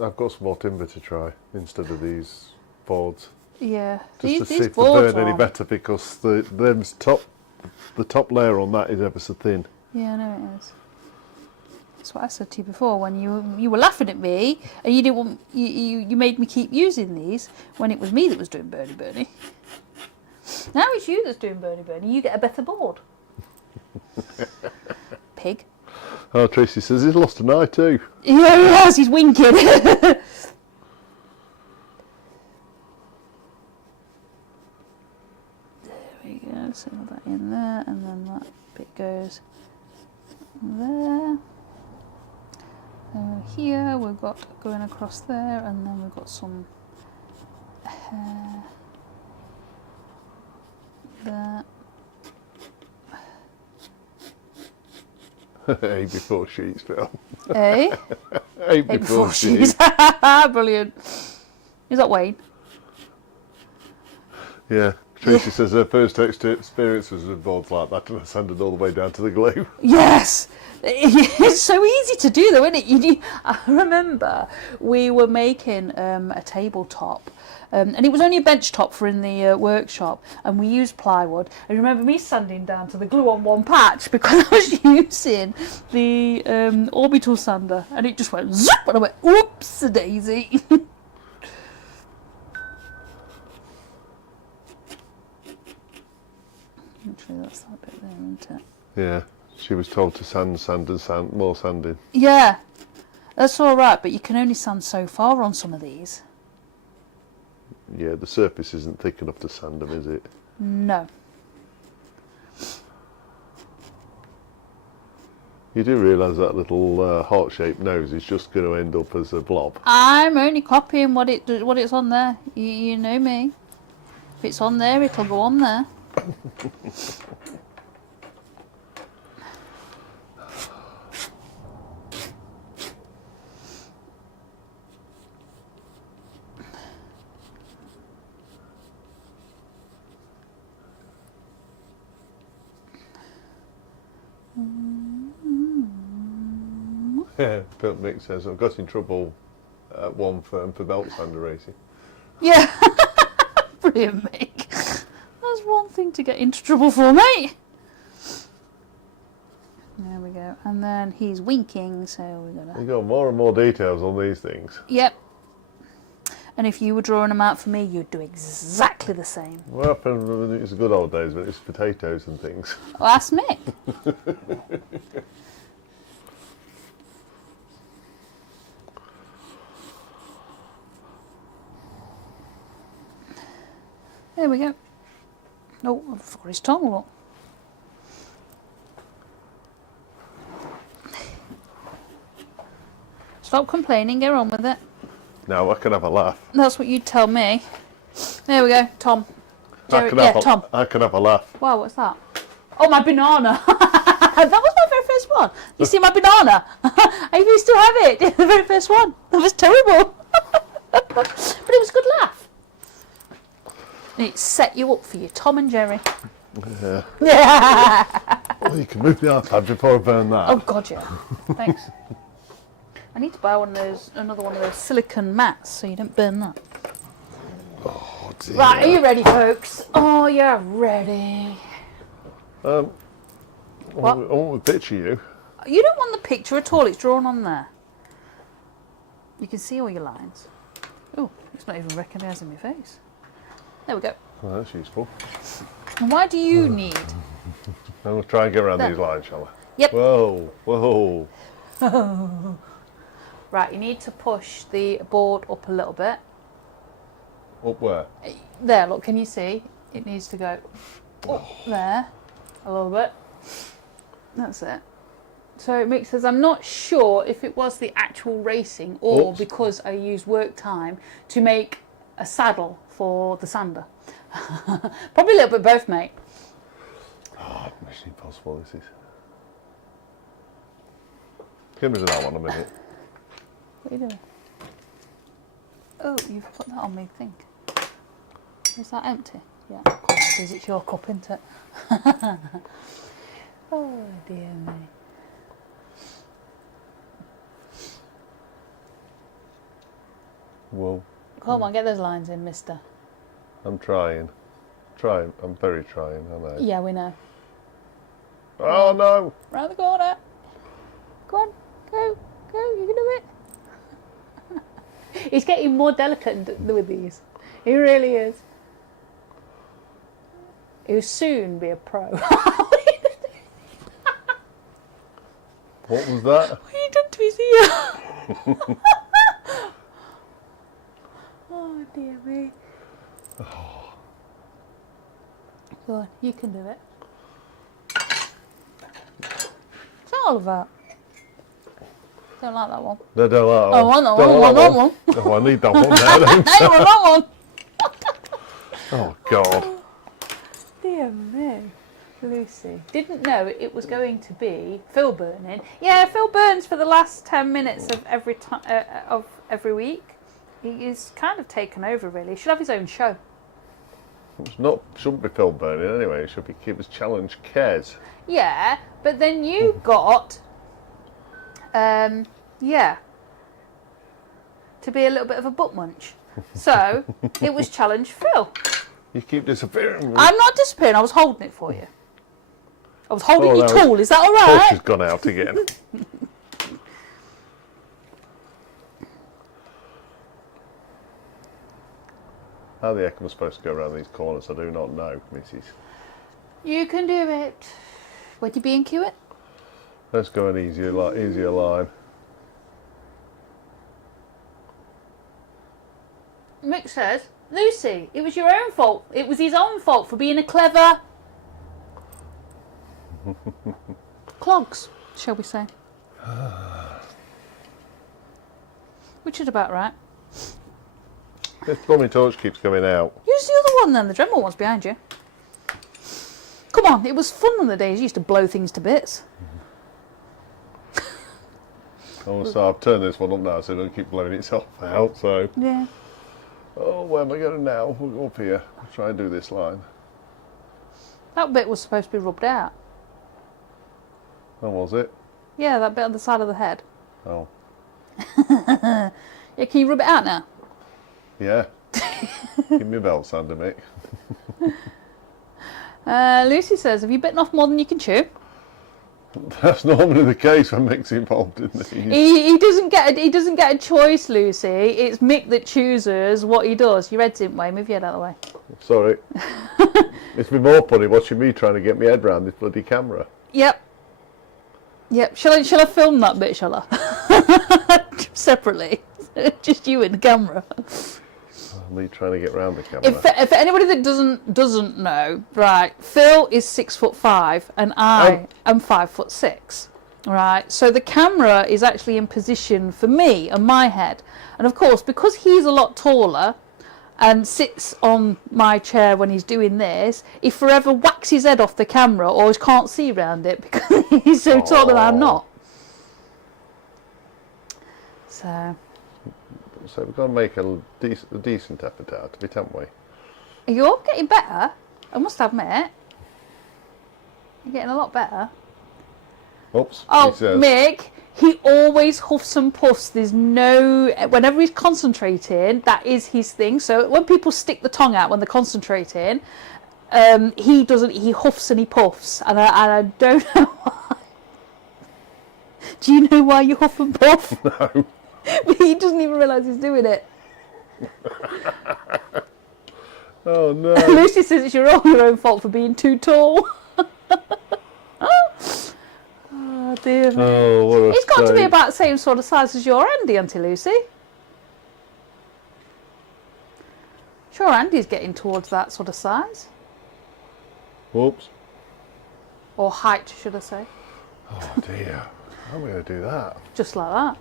I've got some more timber to try instead of these boards. Yeah. Just to see these if they boards burn any are- better, because the top layer on that is ever so thin. Yeah, I know it is. That's what I said to you before when you were laughing at me and you didn't want you made me keep using these when it was me that was doing Bernie. Now it's you that's doing Bernie. You get a better board. Pig. Oh, Tracy says he's lost an eye too. Yeah, he has. He's winking. There we go. So that in there, and then that bit goes there. Here we've got going across there, and then we've got some hair there. A before sheets, Phil. Eh? A before she's sheets. brilliant. Is that Wayne? Yeah. Tracy says her first experience was with boards like that, and I sanded all the way down to the glue. Yes! It's so easy to do though, isn't it? I remember we were making a tabletop, and it was only a bench top for in the workshop, and we used plywood. I remember me sanding down to the glue on one patch because I was using the orbital sander, and it just went zip, and I went, oops a daisy. Actually, that's that bit there, isn't it? Yeah. She was told to sand, more sanding. Yeah, that's all right, but you can only sand so far on some of these. Yeah, the surface isn't thick enough to sand them, is it? No. You do realise that little heart-shaped nose is just going to end up as a blob. I'm only copying what it's on there. You know me. If it's on there, it'll go on there. Yeah, Bill Mick says, I've got in trouble at one firm for belt sander racing. Yeah. Brilliant, Mick. That's one thing to get into trouble for, mate. There we go. And then he's winking, so we're going to... You've got more and more details on these things. Yep. And if you were drawing them out for me, you'd do exactly the same. What happened when it's the good old days when it's potatoes and things? Well, ask Mick. There we go. Oh, I've forgot his tongue, look. Stop complaining, get on with it. Now I can have a laugh. That's what you'd tell me. There we go, Tom. Jerry, Tom. I can have a laugh. Wow, what's that? Oh, my banana. That was my very first one. You see my banana? I used to have it. The very first one. That was terrible. But it was a good laugh. It set you up for your Tom and Jerry. Yeah. Yeah. Well, you can move the iPad before I burn that. Oh God, yeah. Thanks. I need to buy another one of those silicone mats, so you don't burn that. Oh, dear. Right, are you ready, folks? Oh, you're ready. What? I want to picture you. You don't want the picture at all. It's drawn on there. You can see all your lines. Oh, it's not even recognising my face. There we go. Oh, that's useful. And why do you need? I'm going to try and get around these lines, shall I? Yep. Whoa, whoa. Right, you need to push the board up a little bit. Up where? There, look, can you see? It needs to go up there a little bit. That's it. So it makes sense. I'm not sure if it was the actual racing or because I used work time to make a saddle for the sander. Probably a little bit both, mate. Oh, Mission Impossible, this is. Give me that one a minute. What are you doing? Oh, you've put that on me, think. Is that empty? Yeah, of course, because it's your cup, isn't it? Oh, dear me. Whoa. Come on, get those lines in, mister. I'm trying. I'm very trying, aren't I? Yeah, we know. Oh, no. Round the corner. Go on, go, you can do it. He's getting more delicate with these. He really is. He'll soon be a pro. What was that? What have you done to his ear? Oh dear me. Oh. Go on, you can do it. What's that all about? Don't like that one. No, don't like that one. I want that one. I want that one. Oh, I need that one now, don't I want that one. Oh, God. Dear me. Lucy. Didn't know it was going to be Phil burning. Yeah, Phil burns for the last 10 minutes of every week. He is kind of taken over, really. He should have his own show. Shouldn't be Phil burning anyway. It should be Keepers Challenge Kez. Yeah, but then you got, to be a little bit of a butt munch. So it was Challenge Phil. You keep disappearing. I'm not disappearing. I was holding it for you. I was holding your tool. Is that all Torch right? has gone out again. How the heck am I supposed to go around these corners? I do not know, Mrs. You can do it. Would you be in queue it? Let's go an easier line. Mick says, Lucy, it was your own fault. It was his own fault for being a clever clogs, shall we say. Which is about right. This blooming torch keeps going out. Use the other one then, the Dremel one's behind you. Come on, it was fun in the days you used to blow things to bits. Oh, so I've turned this one up now so it don't keep blowing itself out, so... Yeah. Oh, where am I going now? We'll go up here. We'll try and do this line. That bit was supposed to be rubbed out. Oh, was it? Yeah, that bit on the side of the head. Oh. Yeah, can you rub it out now? Yeah. Give me a belt sander, Mick. Lucy says, have you bitten off more than you can chew? That's normally the case when Mick's involved in these. He doesn't get a choice, Lucy. It's Mick that chooses what he does. Your head's in the way. Move your head out of the way. Sorry. It's been more funny watching me trying to get my head round this bloody camera. Yep. Shall I film that bit, shall I? Separately. Just you and the camera. Me trying to get round the camera. If anybody that doesn't know, right, Phil is 6'5" and I am 5'6". Right, so the camera is actually in position for me and my head, and of course because he's a lot taller and sits on my chair when he's doing this, he forever whacks his head off the camera or he can't see around it because he's so tall and I'm not. So we've got to make a decent effort out of it, haven't we? You're getting better, I must admit. You're getting a lot better. Oops. Oh, Mick, he always huffs and puffs. There's no... Whenever he's concentrating, that is his thing. So when people stick the tongue out when they're concentrating, he doesn't... He huffs and he puffs. And I don't know why. Do you know why you huff and puff? No. He doesn't even realise he's doing it. Oh no. Lucy says it's all your own fault for being too tall. Oh dear. Oh, what a He's got to be state. about the same sort of size as your Andy, Auntie Lucy. Sure, Andy's getting towards that sort of size. Whoops. Or height, should I say. Oh dear. How am I going to do that? Just like that.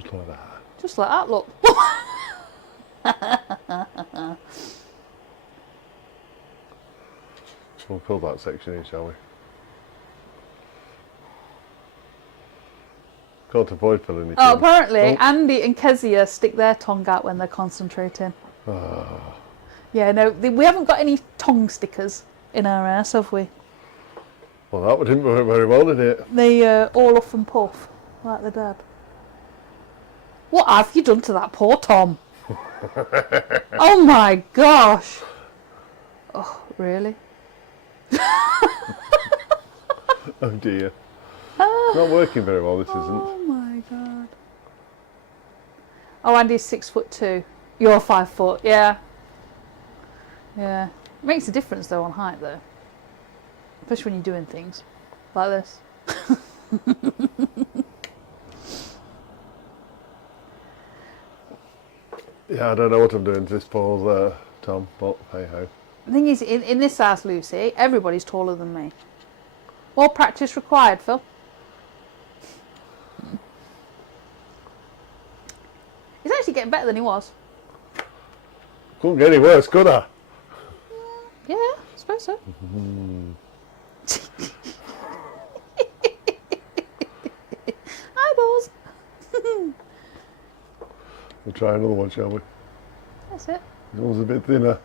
Just like that. Just like that, look. We'll fill that section in, shall we? Can't avoid filling it in. Oh, apparently Andy and Kezia stick their tongue out when they're concentrating. Oh. Yeah, no, we haven't got any tongue stickers in our house, have we? Well, that didn't work very well, did it? They all off and puff, like the dad. What have you done to that poor Tom? Oh my gosh. Oh, really? Oh dear. Not working very well, this isn't. Oh my god. Oh, Andy's 6'2". You're 5 foot, yeah. Yeah. It makes a difference though on height though. Especially when you're doing things like this. Yeah, I don't know what I'm doing to this poor Tom, but hey ho. The thing is, in this house, Lucy, everybody's taller than me. More practice required, Phil. He's actually getting better than he was. Couldn't get any worse, could I? Yeah, I suppose so. Eyeballs. We'll try another one, shall we? That's it. It was a bit thinner.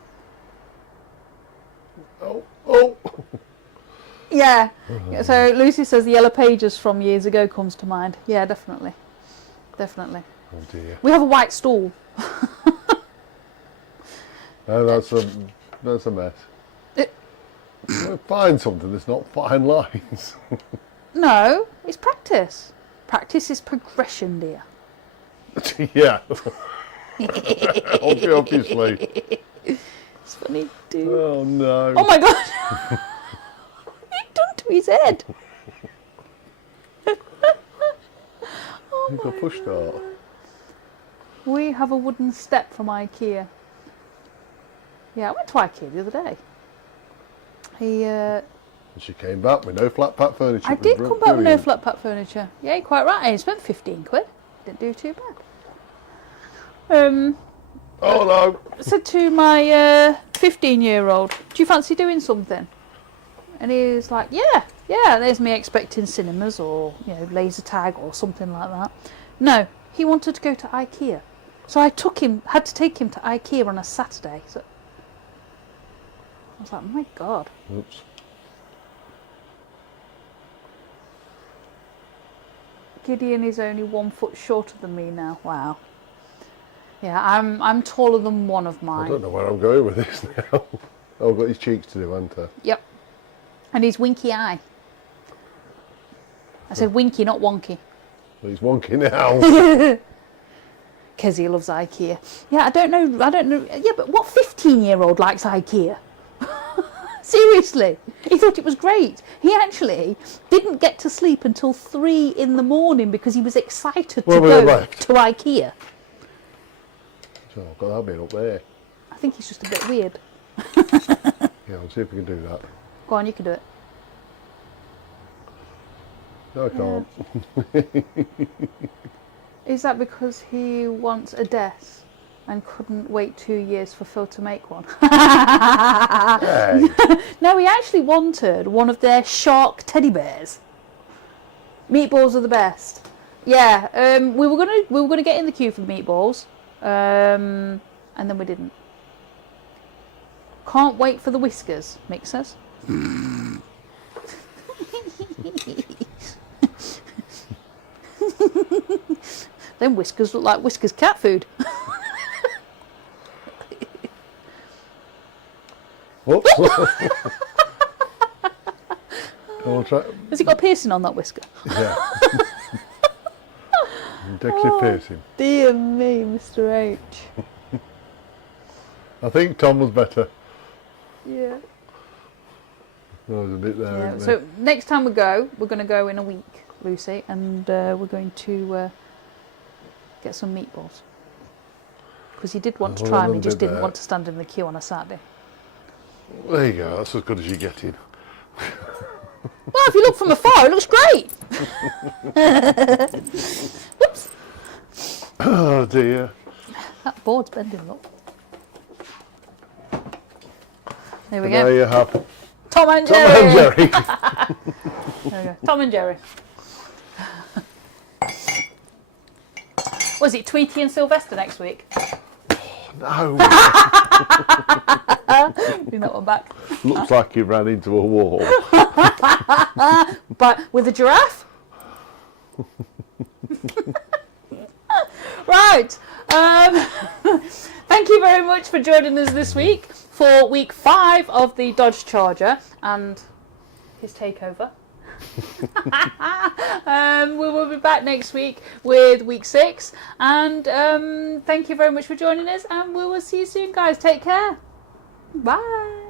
Oh! Yeah. So Lucy says the Yellow Pages from years ago comes to mind. Yeah, definitely. Definitely. Oh dear. We have a white stool. Oh, that's a mess. Find something that's not fine lines. No, it's practice. Practice is progression, dear. Yeah. Obviously. It's funny, dude. Oh no. Oh my god! What have you done to his head? Oh You've got push start. We have a wooden step from IKEA. Yeah, I went to IKEA the other day. And she came back with no flat pack furniture. I did come back with no flat pack furniture. Yeah, you're quite right. I spent 15 quid. Didn't do too bad. Oh no! I said to my 15-year-old, do you fancy doing something? And he was like, yeah. There's me expecting cinemas or, you know, laser tag or something like that. No, he wanted to go to IKEA. So I had to take him to IKEA on a Saturday. So I was like, my God. Oops. Gideon is only 1 foot shorter than me now. Wow. Yeah, I'm taller than one of mine. I don't know where I'm going with this now. Oh, I've got his cheeks to do, haven't I? Yep. And his winky eye. I said winky, not wonky. Well, he's wonky now. Because he loves IKEA. Yeah, I don't know. Yeah, but what 15-year-old likes IKEA? Seriously. He thought it was great. He actually didn't get to sleep until 3 in the morning because he was excited to go to IKEA. So I've got that bit up there. I think he's just a bit weird. Yeah, I'll see if we can do that. Go on, you can do it. No, I can't. Is that because he wants a desk and couldn't wait 2 years for Phil to make one? Hey. No, he actually wanted one of their shark teddy bears. Meatballs are the best. Yeah, we were gonna get in the queue for the meatballs, and then we didn't. Can't wait for the whiskers mixers. Them whiskers look like Whiskers cat food. Whoops. I'll try. Has he got a piercing on that whisker? Yeah. Decorative piercing. Dear me, Mr. H. I think Tom was better. Yeah. There was a bit there. Yeah. Isn't So next time we're going to go in a week, Lucy, and we're going to get some meatballs. Because he did want to try them, he just didn't want to stand in the queue on a Saturday. There you go, that's as good as you get in. Well, if you look from afar, it looks great. Whoops. Oh dear. That board's bending, look. There we There go. you have Tom and Tom Jerry. and Jerry. There we go. Tom and Jerry. Was it Tweety and Sylvester next week? No. Bring that one back. Looks like he ran into a wall. But with a giraffe? Right. Thank you very much for joining us this week for week 5 of the Dodge Charger and his takeover. We will be back next week with week 6, and thank you very much for joining us, and we will see you soon, guys. Take care. Bye.